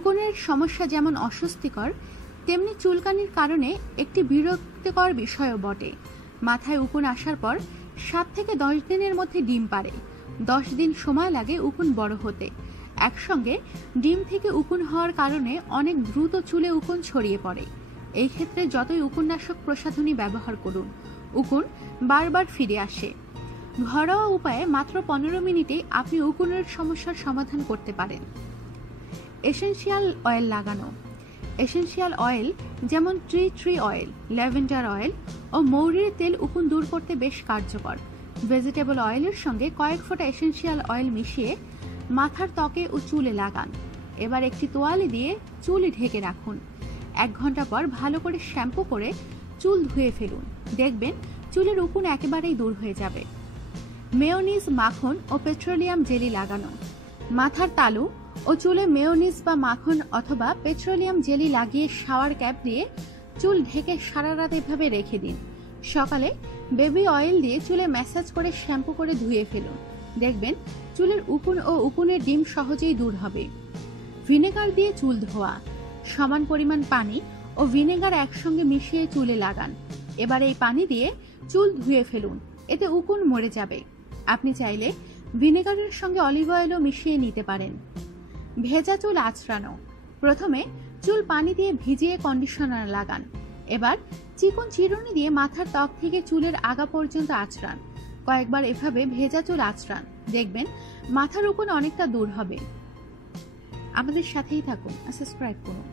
উকুনের সমস্যা যেমন অস্বস্তিকর, তেমনি চুলকানির কারণে একটি বিরক্তিকর বিষয়ও বটে। মাথায় উকুন আসার পর সাত থেকে দশ দিনের মধ্যে ডিম পারে দশ দিন সময় লাগে উকুন বড় হতে। একসঙ্গে ডিম থেকে উকুন হওয়ার কারণে অনেক দ্রুত চুলে উকুন ছড়িয়ে পড়ে। এই ক্ষেত্রে যতই উকুননাশক প্রসাধনী ব্যবহার করুন, উকুন বারবার ফিরে আসে। ঘরোয়া উপায়ে মাত্র পনেরো মিনিটেই আপনি উকুনের সমস্যার সমাধান করতে পারেন। এসেনশিয়াল অয়েল লাগানো। এসেনশিয়াল অয়েল যেমন tree tree oil, lavender oil ও মৌরির তেল উকুন দূর করতে বেশ কার্যকর। ভেজিটেবল অয়েলের সঙ্গে কয়েক ফোঁটা এসেনশিয়াল অয়েল মিশিয়ে মাথার ত্বকে ও চুলে লাগান। এবার একটি তোয়ালে দিয়ে চুল ঢেকে রাখুন। এক ঘণ্টা পর ভালো করে শ্যাম্পু করে চুল ধুয়ে ফেলুন। দেখবেন চুলের উকুন একেবারেই দূর হয়ে যাবে। মেয়োনিজ মাখন ও পেট্রোলিয়াম জেলি লাগানো। মাথার তালু ও চুলে মেয়োনিজ বা মাখন অথবা পেট্রোলিয়াম জেলি লাগিয়ে শাওয়ার ক্যাপ দিয়ে চুল ঢেকে সারা রাত এভাবে রেখে দিন। সকালে বেবি অয়েল দিয়ে চুলে ম্যাসাজ করে শ্যাম্পু করে ধুয়ে ফেলুন। দেখবেন চুলের উকুন ও উকুনের ডিম সহজেই দূর হবে। ভিনেগার দিয়ে চুল ধোয়া, সমান পরিমাণ পানি ও ভিনেগার একসঙ্গে মিশিয়ে চুলে লাগান। এবার এই পানি দিয়ে চুল ধুয়ে ফেলুন, এতে উকুন মরে যাবে। আপনি চাইলে ভিনেগারের সঙ্গে অলিভ অয়েলও মিশিয়ে নিতে পারেন। ভেজা চুল আঁচড়ানো প্রথমে চুল পানি দিয়ে ভিজিয়ে কন্ডিশনার লাগান। এবার চিকন চিরুনি দিয়ে মাথার ত্বক থেকে চুলের আগা পর্যন্ত আঁচড়ান কয়েকবার এভাবে ভেজা চুল আঁচড়ান দেখবেন মাথার উপর অনেকটা দূর হবে। আমাদের সাথেই থাকুন সাবস্ক্রাইব করুন।